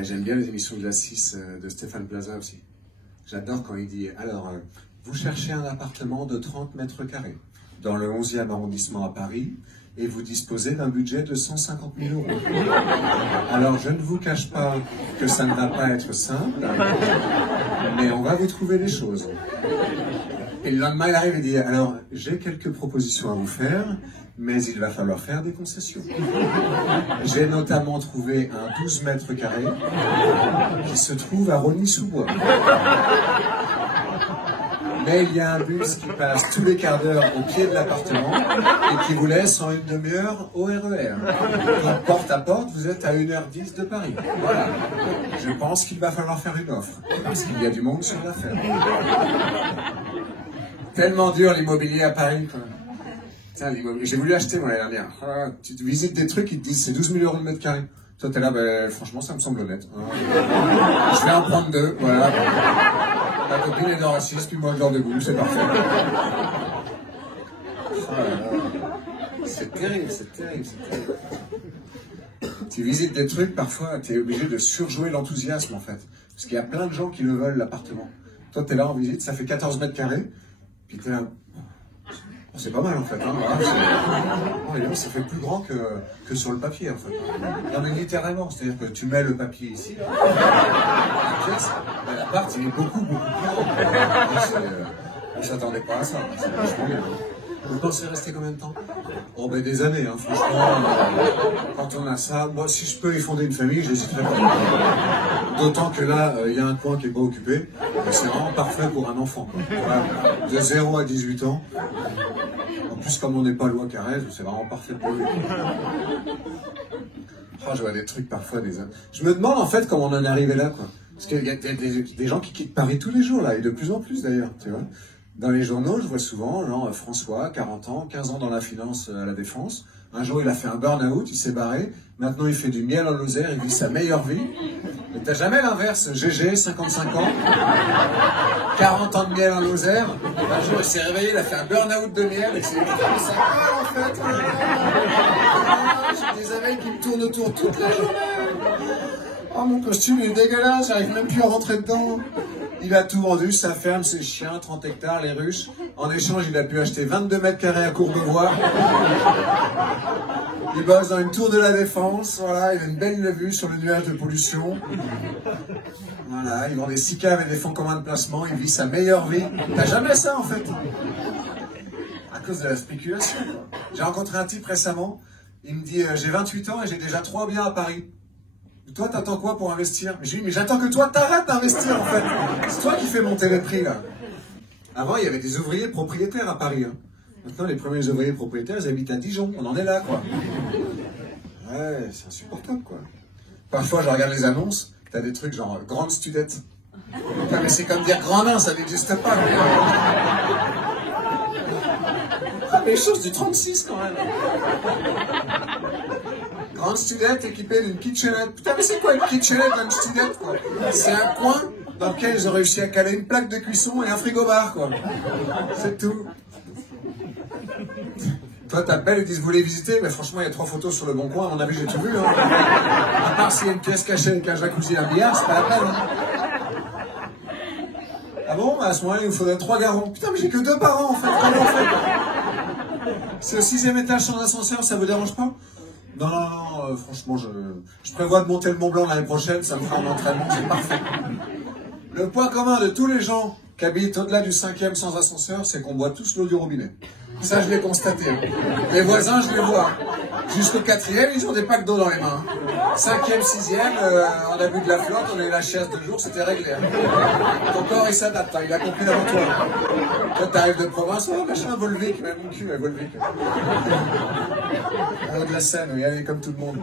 J'aime bien les émissions de la 6 de Stéphane Plaza aussi. J'adore quand il dit « Alors, vous cherchez un appartement de 30 mètres carrés dans le 11e arrondissement à Paris et vous disposez d'un budget de 150 000 euros. Alors, je ne vous cache pas que ça ne va pas être simple, mais on va vous trouver les choses. » Et le lendemain, il arrive et dit « Alors, j'ai quelques propositions à vous faire, mais il va falloir faire des concessions. J'ai notamment trouvé un 12 mètres carrés qui se trouve à Rosny-sous-Bois. Mais il y a un bus qui passe tous les quarts d'heure au pied de l'appartement et qui vous laisse en une demi-heure au RER. Donc, porte à porte, vous êtes à 1h10 de Paris. Voilà. Je pense qu'il va falloir faire une offre, parce qu'il y a du monde sur l'affaire. Tellement dur l'immobilier à Paris, quoi. J'ai voulu acheter moi l'année dernière. Ah, tu visites des trucs, ils te disent c'est 12 000 euros le mètre carré. Toi t'es là, ben, franchement ça me semble honnête. Je vais en prendre 2, voilà. Ta copine est dans raciste, puis moi je dors debout, c'est parfait. Oh là là. C'est terrible, c'est terrible, c'est terrible. Tu visites des trucs, parfois tu es obligé de surjouer l'enthousiasme en fait. Parce qu'il y a plein de gens qui le veulent l'appartement. Toi t'es là en visite, ça fait 14 mètres carrés, puis t'es là. Oh, c'est pas mal en fait, hein. Oh, ça fait plus grand que sur le papier en fait. Non mais littéralement, c'est-à-dire que tu mets le papier ici, l'appart il est beaucoup plus grand. Je s'attendais pas à ça, c'est vachement bien. Vous pensez rester combien de temps? Oh ben des années, hein, franchement, quand on a ça, moi si je peux y fonder une famille, j'hésiterai pas. D'autant que là, il y a un coin qui est pas occupé, c'est vraiment parfait pour un enfant, quoi. Voilà, de 0 à 18 ans. En plus, comme on n'est pas loi Carrez, c'est vraiment parfait pour lui. Oh, je vois des trucs parfois, je me demande en fait comment on en est arrivé là, quoi. Parce qu'il y a des gens qui quittent Paris tous les jours, là, et de plus en plus d'ailleurs, tu vois. Dans les journaux, je vois souvent, genre, François, 40 ans, 15 ans dans la finance à la Défense. Un jour, il a fait un burn-out, il s'est barré. Maintenant, il fait du miel en Lozère, il vit sa meilleure vie. Mais t'as jamais l'inverse. GG, 55 ans, 40 ans de miel en Lozère. Un jour, il s'est réveillé, il a fait un burn-out de miel, et il s'est dit, ça va, en fait. J'ai des abeilles qui me tournent autour toute la journée. Oh, mon costume il est dégueulasse, j'arrive même plus à rentrer dedans. Il a tout vendu, sa ferme, ses chiens, 30 hectares, les ruches. En échange, il a pu acheter 22 mètres carrés à Courbevoie. Il bosse dans une tour de la Défense, voilà, il a une belle vue sur le nuage de pollution. Voilà, il vend des 6 caves et des fonds communs de placement, il vit sa meilleure vie. T'as jamais ça, en fait. À cause de la spéculation. J'ai rencontré un type récemment, il me dit, j'ai 28 ans et j'ai déjà 3 biens à Paris. Toi, t'attends quoi pour investir? Je lui dis, mais j'attends que toi, t'arrêtes d'investir, en fait. C'est toi qui fais monter les prix, là. Avant, il y avait des ouvriers propriétaires à Paris. Hein. Maintenant, les premiers ouvriers propriétaires, ils habitent à Dijon. On en est là, quoi. Ouais, c'est insupportable, quoi. Parfois, je regarde les annonces, t'as des trucs genre grande studette. Ouais, mais c'est comme dire grand nain, ça n'existe pas. Les choses du 36, quand même. Grande studette équipée d'une kitchenette. Putain, mais c'est quoi une kitchenette, une studette, quoi? C'est un coin dans lequel ils ont réussi à caler une plaque de cuisson et un frigo-bar, quoi. C'est tout. Toi, t'appelles et disent, vous voulez visiter? Mais franchement, il y a 3 photos sur le bon coin, à mon avis, j'ai tout vu, hein. À part s'il y a une pièce cachée avec un jacuzzi et un billard, c'est pas la peine, hein. Ah bon? À ce moment-là, il nous faudrait 3 garçons. Putain, mais j'ai que 2 parents, en fait. Comment on fait? C'est au 6e étage sans ascenseur, ça vous dérange pas? Non, non, non, franchement, je prévois de monter le Mont Blanc l'année prochaine, ça me fera un entraînement, c'est parfait. Le point commun de tous les gens qui habitent au-delà du 5e sans ascenseur, c'est qu'on boit tous l'eau du robinet. Ça, je l'ai constaté. Les voisins, je les vois. Jusqu'au 4e, ils ont des packs d'eau dans les mains. 5e, 6e, on a bu de la flotte, on a eu la chiasse 2 jours, c'était réglé. Ton corps, il s'adapte, hein, il a compris d'avant toi. Toi, t'arrives de province, oh, machin, Volvic, même mon cul, Volvic. De la Seine, il y allait comme tout le monde.